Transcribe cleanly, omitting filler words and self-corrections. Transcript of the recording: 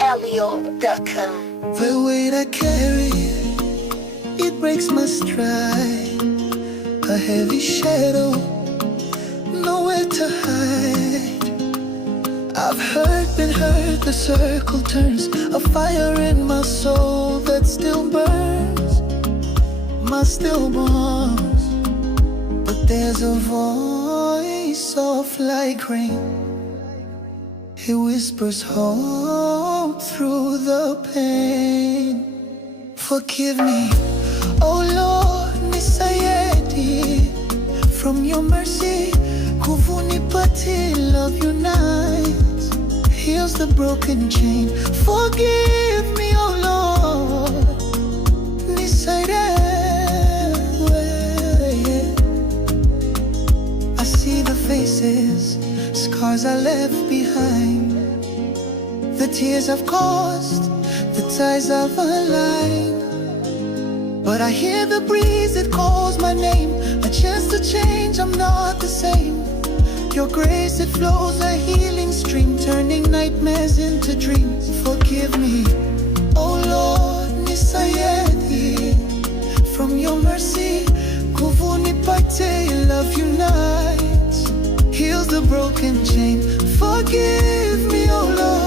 Elio.com. The weight I carry, it breaks my stride. A heavy shadow, nowhere to hide. I've been hurt, the circle turns. A fire in my soul that still burns my stillborns. But there's a voice soft like rain. It whispers hope through the pain. Forgive me, oh Lord, nisaidie. From your mercy, Nguvu-Nipate, love unites, heals the broken chain. Forgive me, oh Lord, nisaidie. I see the faces, scars I left behind, the tears I've caused, the ties I've aligned. But I hear the breeze that calls my name, a chance to change, I'm not the same. Your grace, it flows, a healing stream, turning nightmares into dreams. Forgive me, oh Lord, nisaidie. From your mercy, Nguvu-Nipate, love unites, heals the broken chain. Forgive me, oh Lord.